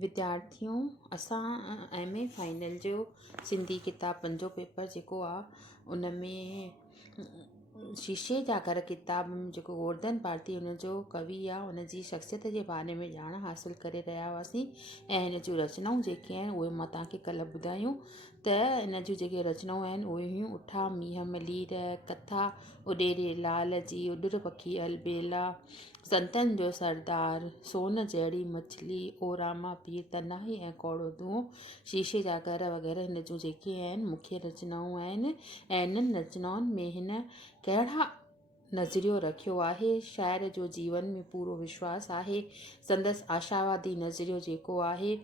विद्यार्थियों, असां MA final जो सिंधी किताब पंजो पेपर जेको आहे उन में शीशे जा घर किताब जेको गोवर्धन भारती हुनजो कवि आहे उनजी शख़्सियत जे बारे में ॼाण हासिलु करे रहिया हुआसीं ऐं हिन जूं रचनाऊं जेके आहिनि उहे मां तव्हांखे कल्ह ॿुधायूं त इन जूं जेके रचनाऊं आहिनि उहे हुयूं उठा मींहं मलीर, कथा उॾेरे लाल जी, उॾर पखी अलबेला, संतनि जो सरदार, सोन जहिड़ी मछली, ओ रामा पीर तनाही ऐं कौड़ो दूंहों, शीशे जा घर वग़ैरह हिन जूं जेके आहिनि मुख्य रचनाऊं आहिनि। ऐं इन्हनि रचनाउनि में हिन कहिड़ा नज़रियो रखियो आहे, शाइर जो जीवन में पूरो विश्वास आहे। संदसि आशावादी नज़रियो जेको आहे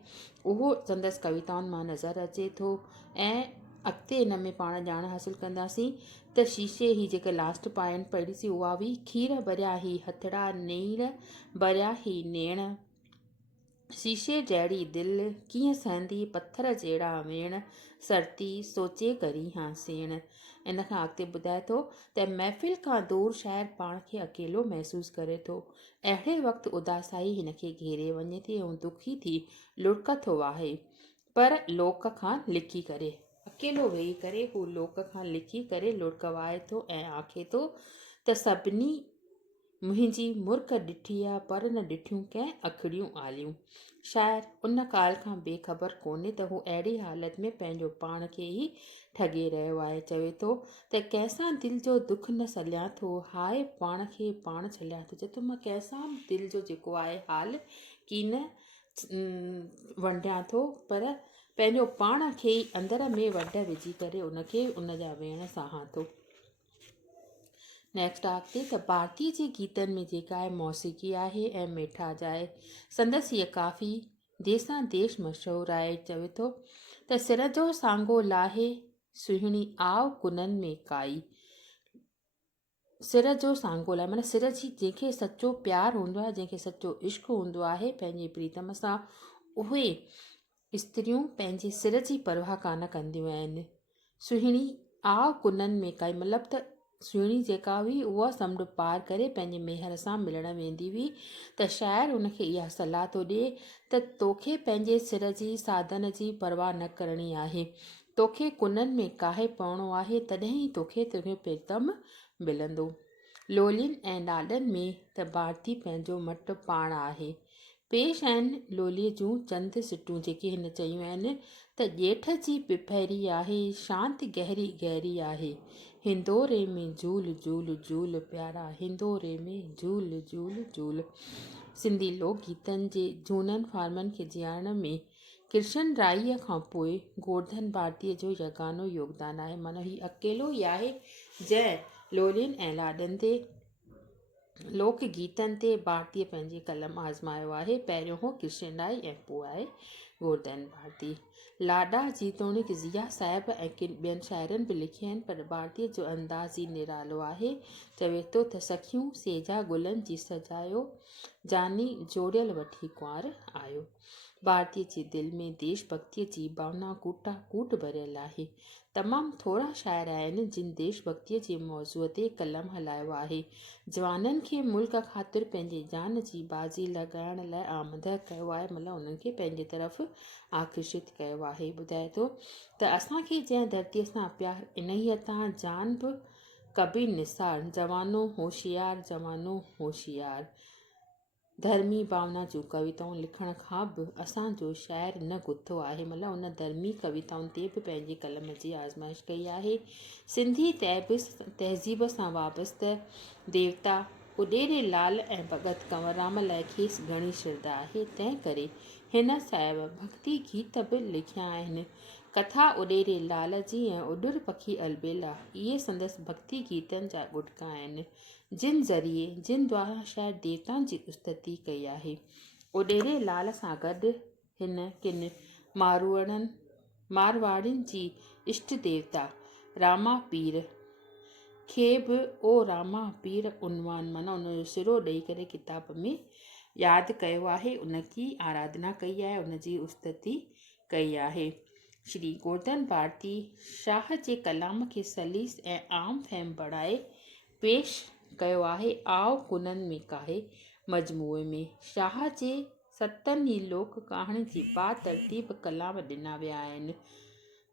उहो संदसि कविताउनि मां नज़र अचे थो। ऐं अॻिते हिन में पाण ॼाण हासिलु कंदासीं त शीशे ही जेका लास्ट पॉइंट पढ़ीसीं उहा बि खीर भरिया ही हथड़ा नेर भरिया ही नेण, शीशे जहिड़ी दिलि कीअं सहंदी पत्थर जहिड़ा वेण, सरती सोचे करी हाँ सेण। इन खां अॻिते ॿुधाए थो त महफ़िल खां दूरि शाइर पाण खे अकेलो महसूसु करे थो। अहिड़े वक़्तु उदासाई हिन खे घेरे वञे थी ऐं दुखी थी लुढ़क थो वाहे, पर लोक खां लिकी करे अकेलो वेही करे हू लोक खां लिकी करे लुढ़क वाहे थो ऐं आखे थो त सभिनी मुंहिंजी मुर्क ॾिठी आहे पर न ॾिठियूं कंहिं अखड़ियूं आलियूं। शाइर उन काल खां बेख़बर कोन्हे त हू अहिड़ी हालति में पंहिंजो पाण खे ई ठगे रहियो आहे। चवे थो त कंहिंसां दिलि जो दुख न सलियां थो, हाय पाण खे पाण छलियां थो। चए थो मां कंहिंसां दिलि जो जेको आहे हाल की न वंडियां थो, पर पंहिंजो पाण खे ई अंदर में वंड विझी करे उनखे उन जा वेण सहां थो। नेक्स्ट अॻिते त भारतीय जे गीतनि में जेका आहे मौसीक़ी आहे ऐं मिठास आहे। संदसि हीअ काफ़ी देसां देश मशहूरु आहे। चवे थो त सिर जो सांगो लाहे सुहिणी आव कुननि में काई, सिर जो सांगो लाहे माना सिर जी जंहिंखे सचो प्यारु हूंदो आहे, जंहिंखे सचो इश्क़ु हूंदो आहे पंहिंजे प्रीतम सां, उहे स्त्रियूं पंहिंजे सिर जी परवाह कान कंदियूं आहिनि। सुहिणी आव कुननि में काई मतिलबु त सुहिणी जेका हुई उहा समुंड पार करे पंहिंजे मेहर सां मिलण वेंदी हुई। त शाइर उनखे इहा सलाह थो ॾिए त तोखे पंहिंजे सिर जी साधन जी परवाह न करणी आहे, तोखे कुननि में काहे पवणो आहे, तॾहिं ई तोखे तुंहिंजो प्रीतम मिलंदो। लोलियुनि ऐं लाॾनि में त भारती पंहिंजो मटु पाण आहे। पेश आहिनि लोलीअ जूं चंद सिटूं जेके हिन चयूं आहिनि त ॼेठ जी पिपहरी आहे, शांति गहरी गहरी आहे, हिंदोरे में झूल झूल झूल प्यारा, हिंदोरे में झूल झूल झूल। सिंधी लोक गीतनि जे झूननि फार्मनि खे जीआरण में कृष्ण राईअ खां पोइ गोवर्धन भारतीअ जो यगानो योगदान आहे। माना ही अकेलो ई आहे जंहिं लोलियुनि ऐं लाॾनि ते लोक गीतनि ते भारतीअ पंहिंजी कलम आज़मायो आहे। पहिरियों हो कृष्ण राय ऐं पोइ आहे गोवर्धन भारती। लाॾा जीतोणीक ज़िया साहिब ऐं किन ॿियनि शाइरनि बि लिखिया आहिनि, पर भारतीअ जो अंदाज़ ई निरालो आहे। चवे थो त सखियूं सेजा गुलनि जी सजायो, जानी जोड़ियल वठी कुंवार आयो। भारतीअ जे दिलि में देश भक्तीअ जी भावना कूटा कूट भरियल आहे। तमामु थोरा शाइर आहिनि जिन देश भक्तीअ जे मौज़ूअ ते कलम हलायो आहे। जवाननि खे मुल्क ख़ातिर पंहिंजे जान जी बाज़ी लॻाइण लाइ आमदह कयो आहे, मतिलबु उन्हनि खे पंहिंजे तरफ़ आकर्षित कयो आहे। ॿुधाए थो त असांखे जंहिं धरतीअ सां प्यार इन्हीअ तां जान बि कबीर निसार, जवानो होशियार जवानो होशियार। धर्मी भावना जूं कविताऊं लिखण खां बि असांजो शाइर न गुथो आहे, मतिलबु उन धर्मी कविताउनि ते बि पंहिंजी कलम जी आज़माइश कई आहे। सिंधी तहज़ीब सां वाबस्तु देवता उॾेरे लाल ऐं भॻत कंवरराम लाइ खेसि घणी श्रद्धा आहे। तंहिं करे हिन साहिब भक्ति गीत बि लिखिया आहिनि। कथा उॾेरे लाल जी ऐं उॾर पखी अलबेला इहे संदसि भक्ति गीतनि जा गुटका आहिनि, जिन ज़रिए जिन द्वारा शायदि देवताउनि जी स्तुति कई आहे। उॾेरे लाल सां गॾु हिन किन मारवाड़ियुनि जी इष्ट देवता रामा पीर खे बि ओ रामा पीर उनवान माना उनजो सिरो ॾेई करे किताब में यादि कयो आहे, उनकी आराधना कई आहे, उनजी स्तुति कई आहे। श्री गोवर्धन भारती शाह जे कलाम खे सलीस ऐं आम फहिम बढ़ाए पेश कयो आहे। आव कुननि में काहे मजमूए में शाह जे 7 ई लोक कहाणी जी तरतीब कलाम ॾिना विया आहिनि।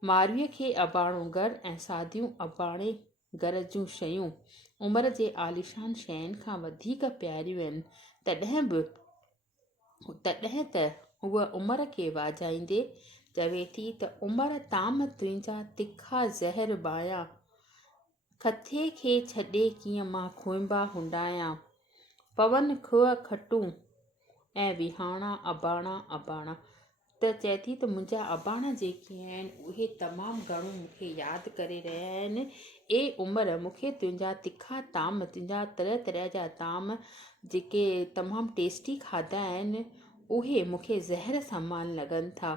मारवीअ खे अबाणो घरु ऐं सादियूं अबाणे घर जूं शयूं उमिरि जे आलिशान शयुनि खां वधीक प्यारियूं आहिनि। तॾहिं त हूअ उमिरि खे वाॼाईंदे चवे थी त उमिरि ताम तुंहिंजा तिखा ज़हर बायां, खथे खे छॾे कीअं मां खुंबा हुंडायां, पवन खुह खटूं ऐं विहाणा अबाणा त चए थी त मुंहिंजा अबाणा जेके आहिनि उहे तमामु घणो मूंखे यादि करे रहिया आहिनि। उमिरि मूंखे तुंहिंजा तिखा ताम, तुंहिंजा तरह तरह जा ताम जेके तमामु टेस्टी खाधा आहिनि उहे मूंखे ज़हर समान लॻनि था।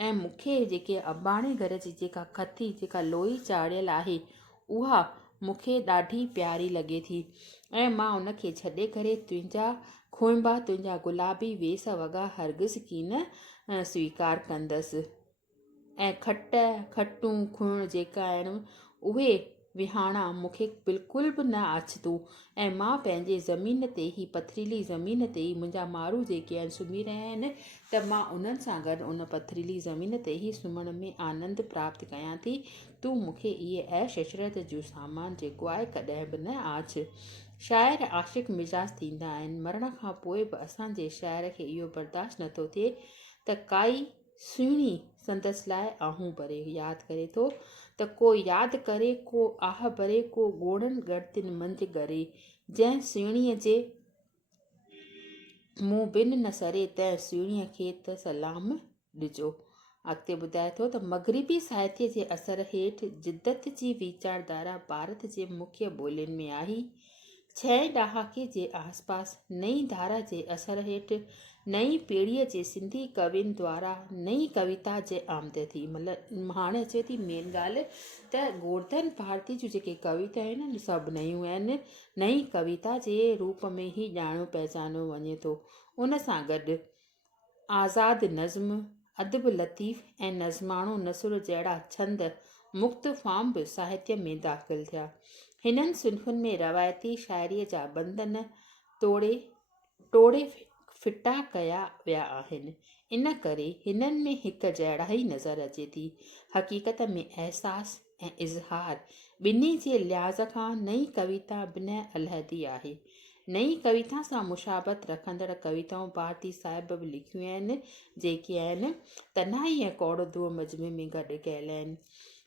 ऐं मूंखे जेके अबाणे घर जी जेका खती, जेका लोई चाढ़ियल आहे उहा मूंखे ॾाढी प्यारी लॻे थी। ऐं मां उनखे छॾे करे तुंहिंजा खुंबा, तुंहिंजा गुलाबी वेस वॻा हरगिज़ की न स्वीकार कंदसि। ऐं खटूं खुण जेका आहिनि उहे विहाणा मूंखे बिल्कुलु बि न आछितूं। ऐं मां पंहिंजे ज़मीन ते ई, पथरीली ज़मीन ते ई, मुंहिंजा माण्हू जेके आहिनि सुम्ही रहिया आहिनि त मां उन्हनि सां गॾु उन पथरीली ज़मीन ते ई सुम्हण में आनंद प्राप्त कयां थी। तूं मूंखे इहे ऐश इशरत जो सामान जेको आहे कॾहिं बि न आछ। शाइर आशिक़ मिजाज़ थींदा आहिनि। मरण खां पोइ बि असांजे शाइर खे इहो बर्दाश्त नथो थिए त काई सुहिणी संदसि लाइ आहूं भरे यादि करे थो त को यादि करे, को आह भरे, को ॻोड़नि ॻणतियुनि मंझि ॻरे, जंहिं सुहिणीअ जे मूं बिन न सरे तंहिं सुहिणीअ खे त सलाम ॾिजो। अॻिते ॿुधाए थो त मग़रिबी साहित्य जे असर हेठि जिदत जी वीचारधारा भारत जे मुख्य ॿोलियुनि में आई। 6 ॾहाके जे आसपास नई धारा जे असर हेठि नई पीढ़ीअ जे सिंधी कवियुनि द्वारा नई कविता जे आमद थी। मतिलबु हाणे अचे थी मेन ॻाल्हि त गोवर्धन भारती जूं जेके कविता आहिनि न सभु नयूं आहिनि, नई कविता जे रूप में ई ॼाणियो पहचानियो वञे थो। उन सां गॾु आज़ाद नज़्म, अदब लतीफ़ ऐं नज़्माणो नसुर जहिड़ा छंद मुख़्तफ़ाम बि साहित्य में दाख़िल थिया। हिननि सिन्फ़ुनि में रवायती शाइरीअ जा बंधन टोड़े फिटा कया विया आहिनि। इन करे हिननि में हिकु जहिड़ाई नज़र अचे थी। हक़ीक़त में अहसास ऐं इज़हार ॿिन्ही जे लिहाज़ खां नई कविता बिना अलहदी आहे। नई कविता सां मुशाबत रखंदड़ कविताऊं भारती साहिब बि लिखियूं आहिनि, जेके आहिनि तन्हाई ऐं कौड़दूअ मजमे में गॾु कयल आहिनि।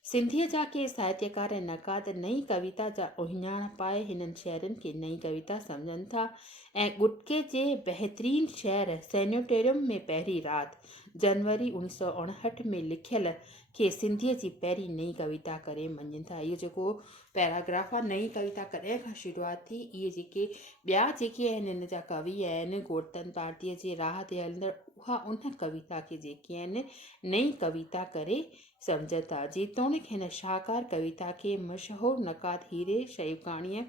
सिंधीअ जा के साहित्यकार ऐं नक़ाद नई कविता जा उहिञाण पाए हिननि शहरनि खे नई कविता सम्झनि था। ऐं गुटके जे बहितरीन शहर सैनेटोरियम में पहिरीं राति जनवरी 1959 में लिखियल खे सिंधीअ जी पहिरीं नई कविता करे मञनि था। इहो जेको पैराग्राफ आहे, नई कविता कॾहिं खां शुरूआत थी, इहे जेके ॿिया जेके आहिनि हिन जा कवि आहिनि गोवर्धन भारतीअ जे राह ते हलंदड़, उहा उन कविता खे जेके आहिनि नई कविता करे सम्झनि था। जेतोणीकि हिन शाहकार कविता खे मशहूरु नक़ाद हीरे शयुकाणीअ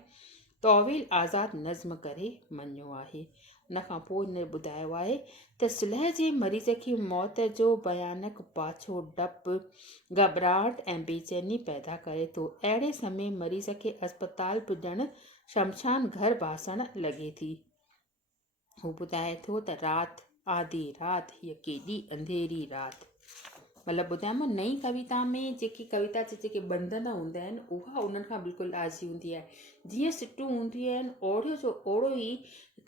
तौवील आज़ाद नज़्म करे मञियो आहे। उन खां पोइ हिन ॿुधायो आहे त सुलह जे मरीज़ खे मौत जो भयानक पाछो डपु, घबराहट ऐं बेचैनी पैदा करे थो। अहिड़े समय मरीज़ खे अस्पताल पुॼणु शमशान घर बासण लॻे थी। हू ॿुधाए थो त राति आधी राति, हीअ केॾी अंधेरी राति। मतिलबु ॿुधायो नई कविता में जेकी कविता जे जेके बंधन हूंदा आहिनि उहा उन्हनि खां बिल्कुलु आज़ी हूंदी आहे। जीअं सिटूं हूंदियूं आहिनि ओड़ो जो ओड़ो ई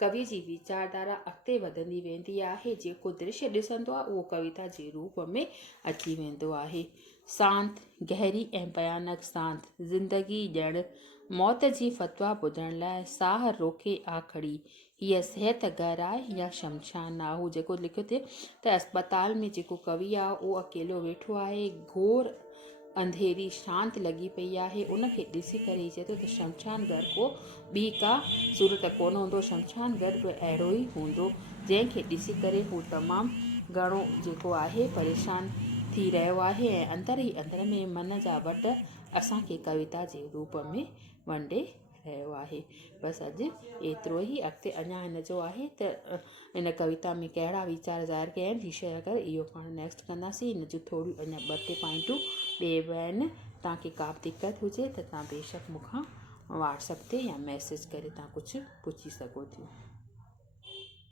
कवि जी वीचारधारा अॻिते वधंदी वेंदी आहे। जेको दृश्य ॾिसंदो आहे उहो कविता जे रूप में अची वेंदो आहे। सांत, गहरी ऐं भयानक सांत, ज़िंदगी ॼण मौत जी फतवा ॿुधण लाइ साह रोके आ खड़ी, हीअ सिहत घर आहे या शमशान आहे। हू जेको लिखियो थिए त अस्पताल में जेको कवि आहे उहो अकेलो वेठो आहे, घोर अंधेरी शांत लॻी पई आहे। उनखे ॾिसी करे चए थो त शमशान घर को ॿी का सूरत कोन हूंदो, शमशान घर बि अहिड़ो ई हूंदो, जंहिंखे ॾिसी करे हू तमामु घणो जेको आहे परेशान थी रहियो आहे ऐं अंदरि ई अंदरि में मन जा वॾ असांखे कविता जे रूप में वंडे रहियो आहे। बसि अॼु एतिरो ई। अॻिते अञा हिन जो आहे त हिन कविता में कहिड़ा वीचार ज़ाहिर कया आहिनि, हीअ शइ अगरि इहो पाण नेक्स्ट कंदासीं। हिन जूं थोरियूं अञा 2-3 पॉइंटूं ॿिए बि आहिनि। तव्हांखे का बि दिक़त हुजे त तव्हां बेशक मूंखां व्हाट्सएप ते या मैसेज करे तव्हां कुझु पुछी सघो थियूं।